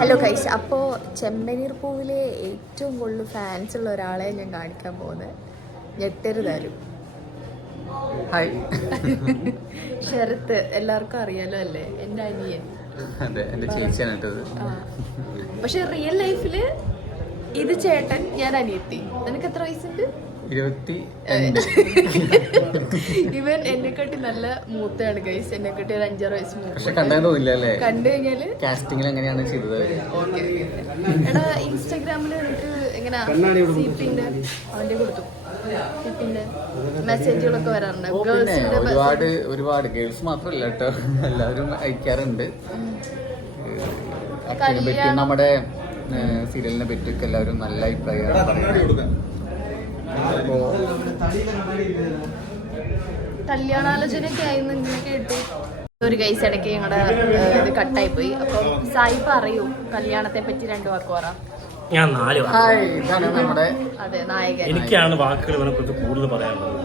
Hello guys, അപ്പോൾ ചെമ്പനീർ പൂവിലെ ഏറ്റവും കൂടുതൽ ഫാൻസ് ഉള്ള ഒരാളെ ഞാൻ കാണിക്കാൻ പോകുന്നത്. ഞെട്ടരുതാരും. ഹായ്. ശരത്ത് എല്ലാവർക്കും അറിയാലോ അല്ലേ, എൻ്റെ അനിയൻ. അതെ, എൻ്റെ ചേച്ചിയാണ് കേട്ടത്. പക്ഷെ റിയൽ ലൈഫിൽ ഇത് ചേട്ടൻ, ഞാൻ അനിയത്തി. നിനക്ക് എത്ര വയസ്സുണ്ട്? 22. ഇവൻ എന്നെക്കാട്ടി നല്ല മൂത്തയാണ് ഗൈസ്. എന്നെക്കാട്ടി ഒരു 5-6 വയസ്സ് മൂത്ത. പക്ഷെ കണ്ടാൻ തോന്നില്ല അല്ലേ? കണ്ടു കഴിഞ്ഞാല് കാസ്റ്റിംഗിൽ എങ്ങനെയാണ് ചെയ്തത്? എടാ, ഇൻസ്റ്റാഗ്രാമില് എനിക്ക് എങ്ങനെയാ സിപിന്റെ അവന്റെ കൊടുത്തു സിപിന്റെ മെസ്സേജുകളൊക്കെ വരാറുണ്ട്. ഒരുപാട് ഗേൾസ് മാത്രമല്ല കേട്ടോ, എല്ലാവരും അയക്കാറുണ്ട്. നമ്മുടെ സീരിയലിനെ പറ്റിയൊക്കെ എല്ലാവരും നല്ല അഭിപ്രായമാണ്. കല്യാണാലോചനയൊക്കെ ആയിരുന്നു കേട്ടു. ഒരു കേസ് ഇടയ്ക്ക് ഞങ്ങളുടെ ഇത് കട്ടായി പോയി. അപ്പൊ സായി പറയൂ കല്യാണത്തെ പറ്റി 2 വാക്ക് പറ. ഞാൻ 4 ഇതാണ് നമ്മുടെ നായകൻ. എനിക്കാണ് വാക്കുകൾ ഇവനെ കുറിച്ച് കൂടുതൽ പറയാനുള്ളത്.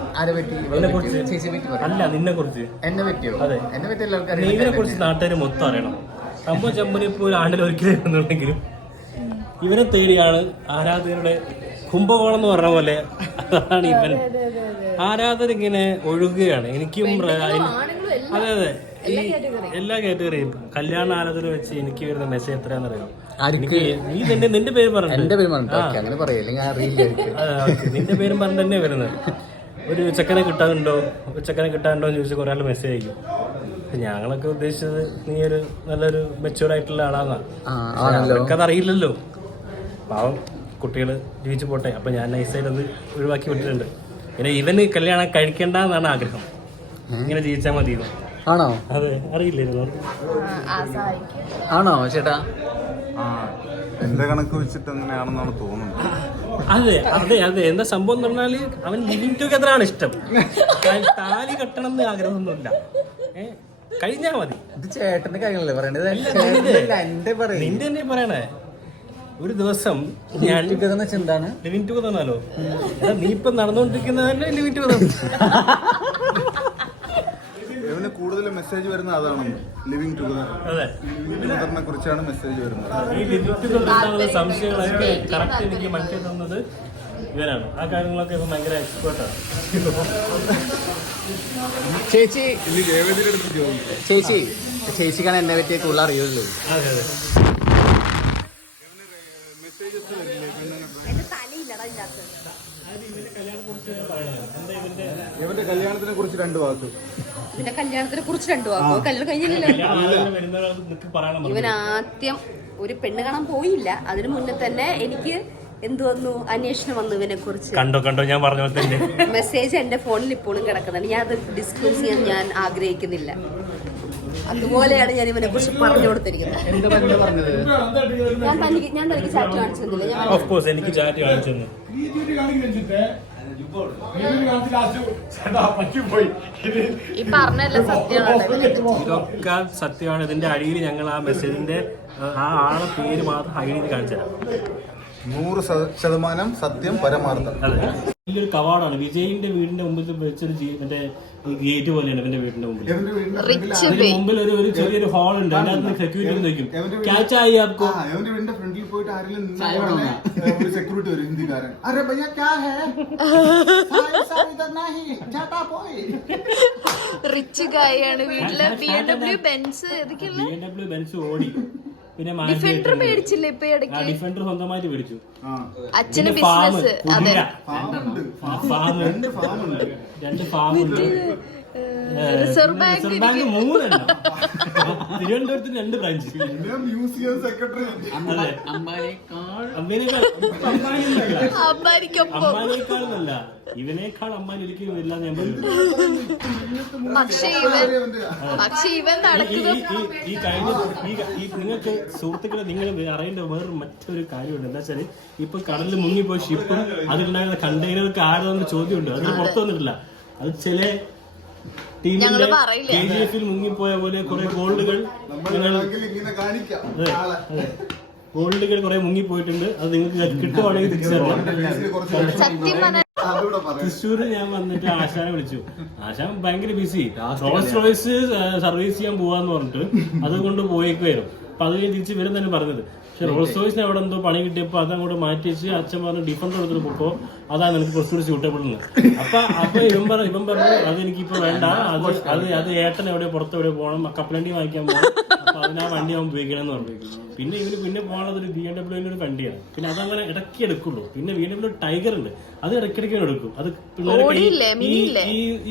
അല്ല, നിന്നെ കുറിച്ച്. എന്നെ പറ്റിയോ? അതെ, എന്നെ പറ്റി എല്ലാവർക്കും. ഇതിനെ കുറിച്ച് നാട്ടുകാർ മൊത്തം അറിയണം. സംഭവം ചെമ്പനി ഇപ്പോൾ ഒരു ആണ്ടിൽ ഒരിക്കലും ഇവനെ തേടിയാണ് ആരാധകരുടെ കുംഭകോണം എന്ന് പറഞ്ഞ പോലെ. അതാണ് ഇവൻ. ആരാധകരിങ്ങനെ ഒഴുകുകയാണ്. എനിക്കും അതെ അതെ ഈ എല്ലാ കാറ്റഗറിയും കല്യാണ ആരാധന വെച്ച് എനിക്ക് വരുന്ന മെസ്സേജ് എത്രയാണെന്നറിയാം. നീ നിന്റെ പേര് പറഞ്ഞു, നിന്റെ പേരും പറഞ്ഞു തന്നെ വരുന്നത്. ഒരു ചെക്കനെ കിട്ടാനുണ്ടോ എന്ന് ചോദിച്ചാൽ കുറെ ആൾ മെസ്സേജ് അയക്കും. ഞങ്ങളൊക്കെ ഉദ്ദേശിച്ചത് നീ ഒരു നല്ലൊരു മെച്യൂർഡ് ആയിട്ടുള്ള ആളാന്നാ. അവർക്കതറിയില്ലല്ലോ. പാവം കുട്ടികൾ ജീവിച്ചു പോട്ടെ. അപ്പൊ ഞാൻ നൈസായിട്ട് അത് ഒഴിവാക്കി വിട്ടിട്ടുണ്ട്. പിന്നെ ഇവന് കല്യാണം കഴിക്കണ്ട എന്നാണ് ആഗ്രഹം. ഇങ്ങനെ ജീവിച്ചാൽ മതി. ആണോ? അതെ, അറിയില്ലായിരുന്നു. ആണോ ചേട്ടാ? എന്റെ കണക്ക് വെച്ചിട്ട് അങ്ങനെയാണെന്നാണ് തോന്നുന്നത്. അതെ അതെ അതെ എന്താ സംഭവം എന്ന് പറഞ്ഞാല് അവൻ ലിവിങ് ടുഗദർ ആണ് ഇഷ്ടം. താലി കെട്ടണം എന്ന് ആഗ്രഹമൊന്നുമില്ല. കഴിഞ്ഞാ മതി. ഇത് ചേട്ടന്റെ കാര്യങ്ങളല്ലേ പറയണത്? നിന്റെ തന്നെ പറയണേ. ഒരു ദിവസം ഞാൻ എന്താണ് ലിവിങ് ടുഗദർ എന്നാലോ? നീ ഇപ്പൊ നടന്നുകൊണ്ടിരിക്കുന്നതന്നെ ലിവിങ് ടുഗദർ. ഇവന് കൂടുതൽ മെസ്സേജ് വരുന്നത് അതാണ്, ലിവിങ് ടുഗദർ. അതെ, ലിവിങ് ടുഗദറിനെ കുറിച്ചാണ് മെസ്സേജ് വരുന്നത്. ഈ ലിവിങ് ടുഗദറിനുള്ള സംശയങ്ങളൊക്കെ കറക്റ്റ് എനിക്ക് മനസ്സിൽ തന്നത് ഇവനാണ്. ആ കാര്യങ്ങളൊക്കെ ഇപ്പൊ ഭയങ്കര എക്സ്പേർട്ടാണ്. ചേച്ചിക്കാണ് എന്നെ പറ്റിയ കൂടുതൽ അറിയുള്ളൂ. അതെ അതെ, ഇവന്റെ കല്യാണത്തിനെ കുറിച്ച് 2 വാക്ക്. ഇതിന്റെ കല്യാണത്തിനെ കുറിച്ച് 2 വാക്കോ? കല്യാണം കഴിഞ്ഞില്ലല്ലോ. ഇവൻ ആദ്യം ഒരു പെണ്ണ് കാണാൻ പോയില്ല. അതിനു മുന്നേ തന്നെ എനിക്ക് എന്ത് വന്നു, അന്വേഷണം വന്നു ഇവനെ കുറിച്ച്. കണ്ടോ ഞാൻ പറഞ്ഞ പോലെ തന്നെ മെസ്സേജ് എന്റെ ഫോണിൽ ഇപ്പോഴും കിടക്കുന്നുണ്ട്. ഞാൻ അത് ഡിസ്ക്ലോസ് ചെയ്യാൻ ഞാൻ ആഗ്രഹിക്കുന്നില്ല. അതുപോലെയാണ് ഞാൻ ഇവനെ കുറിച്ച് പറഞ്ഞു കൊടുത്തിരിക്കുന്നത്. ഞാൻ തനിക്ക് ചാറ്റ് കാണിച്ചു തന്നില്ല? ഓഫ് കോഴ്സ് എനിക്ക് ചാറ്റ് കാണിച്ചു തന്നു. ഈ പറഞ്ഞല്ല സത്യമാണ്. ഇതൊക്കെ സത്യമാണ്. ഇതിന്റെ അടിയിൽ ഞങ്ങൾ ആ മെസ്സേജിന്റെ ആ ആളെ പേര് മാത്രം ഹൈഡ് ചെയ്ത് കാണിച്ചു തരാം. 100% സത്യം, പരമാർത്ഥം. അതെ, വലിയൊരു കവാടാണ്. വിജയിന്റെ വീടിന്റെ മുമ്പിൽ വെച്ചൊരു മറ്റേ ഗേറ്റ് പോലെയാണ് ഇവന്റെ വീടിന്റെ മുമ്പിൽ. അതിന് മുമ്പിൽ ഒരു ചെറിയൊരു ഹാൾ ഉണ്ട്. അതിനകത്ത് സെക്യൂരിറ്റി ചോദിക്കും ക്യാച്ച് ആയി ആപ്കോ. അവന്റെ വീടിന്റെ ഫ്രണ്ടിൽ പോയിട്ട് ആരെങ്കിലും ഒരു സെക്യൂരിറ്റി വരും, ഹിന്ദിക്കാരൻ. റിച്ച് ഗായാണ്. വീട്ടിലെ BMW ബെൻസ് ഓടി. പിന്നെ ഡിഫൻഡർ മേടിച്ചില്ല ഇപ്പൊ ഇടയ്ക്ക്. ഡിഫൻഡർ സ്വന്തമായിട്ട് മേടിച്ചു. അച്ഛന് ബിസിനസ്. അതെ, 2 ഫാം ഉണ്ട്. റിസർവ് ബാങ്ക് 3 തിരുവനന്തപുരത്തിന് 2 ബ്രാഞ്ച്. Museum secretary. അമ്പാനിയേക്കാളല്ല, ഇവനേക്കാൾ അമ്പാനി ഒരിക്കലും വരില്ല ഞാൻ പറയും. പക്ഷെ ഇവൻ ഈ കഴിഞ്ഞ നിങ്ങൾക്ക് സുഹൃത്തുക്കളെ നിങ്ങൾ അറിയേണ്ട വേറെ മറ്റൊരു കാര്യമുണ്ട്. എന്താ വെച്ചാല് ഇപ്പൊ കടലിൽ മുങ്ങിപ്പോയി ഷിപ്പും അതിലുണ്ടാകുന്ന കണ്ടെയ്നർക്ക് ആരെന്ന ചോദ്യമുണ്ട്. അതിന് പുറത്തു വന്നിട്ടില്ല. അത് ചില ടീമിന്റെ KGF-ൽ മുങ്ങിപ്പോയ പോലെ കുറെ ഗോൾഡുകൾ കുറെ മുങ്ങിപ്പോയിട്ടുണ്ട്. അത് നിങ്ങൾക്ക് കിട്ടുവാണെങ്കിൽ തിരിച്ചു തരണം. തൃശ്ശൂർ ഞാൻ വന്നിട്ട് ആശാനെ വിളിച്ചു. ആശാൻ ഭയങ്കര ബിസി. റോൾസ് റോയ്സ് സർവീസ് ചെയ്യാൻ പോവാന്ന് പറഞ്ഞിട്ട് അതുകൊണ്ട് പോയേക്കുവായിരുന്നു. അപ്പൊ അത് കഴിഞ്ഞ് തിരിച്ച് വരും തന്നെ പറഞ്ഞത്. പക്ഷെ റോൾസ് റോയ്സിന് അവിടെ എന്തോ പണി കിട്ടിയപ്പോൾ അതങ്ങോട്ട് മാറ്റി വെച്ച് അച്ഛൻ പറഞ്ഞു ഡിഫൻഡർ എടുത്തിട്ട് പൊക്കോ, അതാണ് എനിക്ക് കുറച്ചുകൂടി സ്യൂട്ടബിൾ എന്ന്. അപ്പൊ ഇവൻ പറഞ്ഞു അത് എനിക്കിപ്പോ വേണ്ട, അത് ഏട്ടൻ എവിടെയോ പുറത്ത് എവിടെയോ പോകണം, കപ്പലണ്ടി വാങ്ങിക്കാൻ പോകണം, അപ്പൊ അതിന് ആ വണ്ടി അവൻ ഉപയോഗിക്കണം എന്ന് പറഞ്ഞു. പിന്നെ ഇവന് പോകാനുള്ളത് ഒരു BMW ഒരു വണ്ടിയാണ്. പിന്നെ അതങ്ങനെ ഇടയ്ക്ക് എടുക്കുള്ളൂ. പിന്നെ BMW ടൈഗർ ഉണ്ട്, അത് ഇടയ്ക്കിടയ്ക്ക് എടുക്കും. അത് പിള്ളേരൊക്കെ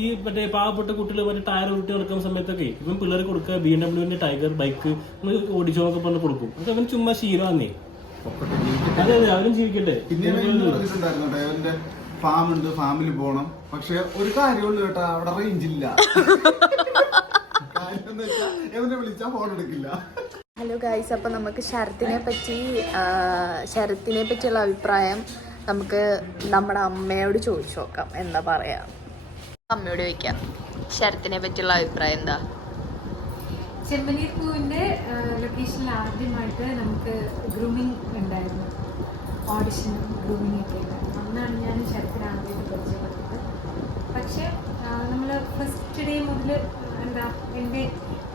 ഈ മറ്റേ പാവപ്പെട്ട കുട്ടികൾ മറ്റേ ടയർ വിട്ട് നടക്കുന്ന സമയത്തൊക്കെ ഇവൻ പിള്ളേർക്ക് കൊടുക്കുക BMW ടൈഗർ ബൈക്ക് ഓടിച്ചോന്നൊക്കെ പറഞ്ഞ് കൊടുക്കും. അത് അവൻ ചുമ്മാ ശീലമാന്നേ. അതെ അതെ, അവരും ജീവിക്കട്ടെ. പിന്നെ അവന്റെ ഫാം ഉണ്ട്, ഫാമിൽ പോണം. പക്ഷെ ഒരു കാര്യമുള്ളൂ കേട്ടാ, അവിടെ റേഞ്ച് ഇല്ല. കാര്യം എന്താ വെച്ചാൽ എവനെ വിളിച്ചാ ഫോൺ എടുക്കില്ല. ഹലോ ഗൈസ്, അപ്പോൾ നമുക്ക് ശരത്തിനെ പറ്റിയുള്ള അഭിപ്രായം നമുക്ക് നമ്മുടെ അമ്മയോട് ചോദിച്ചു നോക്കാം. എന്താ പറയാ, അമ്മയോട് ചോദിക്കാം. ശരത്തിനെ പറ്റിയുള്ള അഭിപ്രായം എന്താ? ചെമ്പനീർ പൂവിൻ്റെ ലൊക്കേഷനിൽ ആദ്യമായിട്ട് നമുക്ക് ഗ്രൂമിങ് ഉണ്ടായിരുന്നു, ഓഡിഷനും ഗ്രൂമിങ് ഒക്കെ ഉണ്ടായിരുന്നു. അന്നാണ് ഞാൻ ശരത്തിനെ ആദ്യമായിട്ട് പരിചയപ്പെട്ടത്. പക്ഷേ നമ്മൾ ഫസ്റ്റ് ഡേ മുതൽ എന്താ എൻ്റെ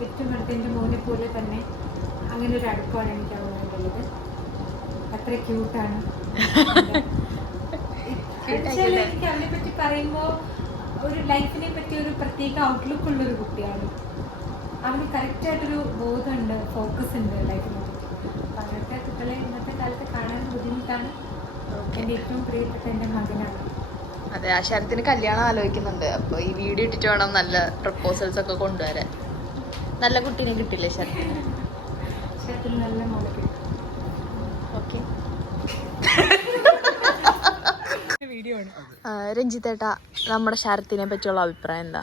ഏറ്റവും അടുത്ത് എൻ്റെ മോനെ പോലെ തന്നെ അങ്ങനെ ഒരു അടുപ്പമാണ് എനിക്ക് അവനുള്ളത്. അത്ര ക്യൂട്ടാണ്. എനിക്ക് അവനെ പറ്റി പറയുമ്പോൾ ഒരു ലൈഫിനെ പറ്റി ഒരു പ്രത്യേക ഔട്ട്ലുക്ക് ഉള്ളൊരു കുട്ടിയാണ്. അവന് കറക്റ്റായിട്ടൊരു ബോധമുണ്ട്, ഫോക്കസ് ഉണ്ട് ലൈഫിനെ പറ്റി. അപ്പം അങ്ങനത്തെ കുട്ടികളെ ഇന്നത്തെ കാലത്ത് കാണാൻ ബുദ്ധിമുട്ടാണ്. എൻ്റെ ഏറ്റവും പ്രിയപ്പെട്ട എൻ്റെ മകനാണ്. അതെ, ആ ശരത്തിന് കല്യാണം ആലോചിക്കുന്നുണ്ട്. അപ്പോൾ ഈ വീഡിയോ ഇട്ടിട്ട് വേണം നല്ല പ്രപ്പോസൽസ് ഒക്കെ കൊണ്ടുവരാൻ. നല്ല കുട്ടീനെ കിട്ടില്ലേ ശരത്തിന്? ശരത്തിന് നല്ല മോളെ കിട്ടും. ഓക്കെ. രഞ്ജിത്തേട്ടാ, നമ്മുടെ ശരത്തിനെ പറ്റിയുള്ള അഭിപ്രായം എന്താ?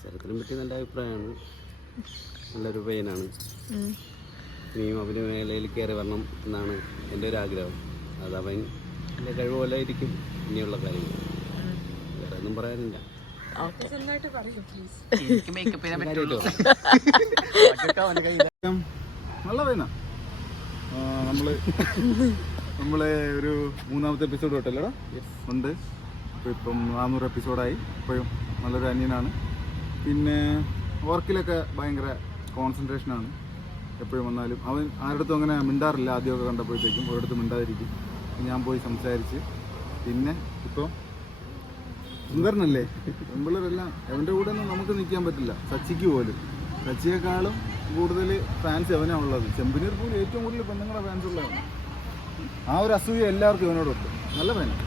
ശരത്തിനെ പറ്റി നല്ല അഭിപ്രായമാണ്. നല്ലൊരു പയ്യനാണ്. ഇനിയും അവന് മേലയിൽ കയറി വരണം എന്നാണ് എൻ്റെ ഒരു ആഗ്രഹം. അത് അവൻ എൻ്റെ കഴിവ് പോലെ ആയിരിക്കും ഇനിയുള്ള കാര്യങ്ങൾ. വേറെ ഒന്നും പറയാനില്ല. നല്ല പയ്യനാ. നമ്മളെ ഒരു 3ാമത്തെ എപ്പിസോഡ് തൊട്ടല്ലേടാ ഉണ്ട്. അപ്പോൾ ഇപ്പം 400 എപ്പിസോഡായി. ഇപ്പോഴും നല്ലൊരു അന്യനാണ്. പിന്നെ വർക്കിലൊക്കെ ഭയങ്കര കോൺസെൻട്രേഷനാണ്. എപ്പോഴും വന്നാലും അവൻ ആരുടെടുത്തും അങ്ങനെ മിണ്ടാറില്ല. ആദ്യമൊക്കെ കണ്ടപ്പോഴത്തേക്കും ഒരിടത്ത് മിണ്ടാതിരിക്കും. ഞാൻ പോയി സംസാരിച്ച് പിന്നെ ഇപ്പോൾ സുന്ദരനല്ലേ, പെമ്പിള്ളേരെല്ലാം അവൻ്റെ കൂടെ ഒന്നും നമുക്ക് നിൽക്കാൻ പറ്റില്ല. സച്ചിക്ക് പോലും, സച്ചിയെക്കാളും കൂടുതൽ ഫാൻസ് അവനാണ് ഉള്ളത്. ചെമ്പനീർ പൂവിൽ ഏറ്റവും കൂടുതൽ പെണ്ണുങ്ങളുടെ ഫാൻസ് ഉള്ളതാണ്. ആ ഒരു അസൂയ എല്ലാവർക്കും ഇവനോടൊത്ത്. നല്ല ഫാനാണ്.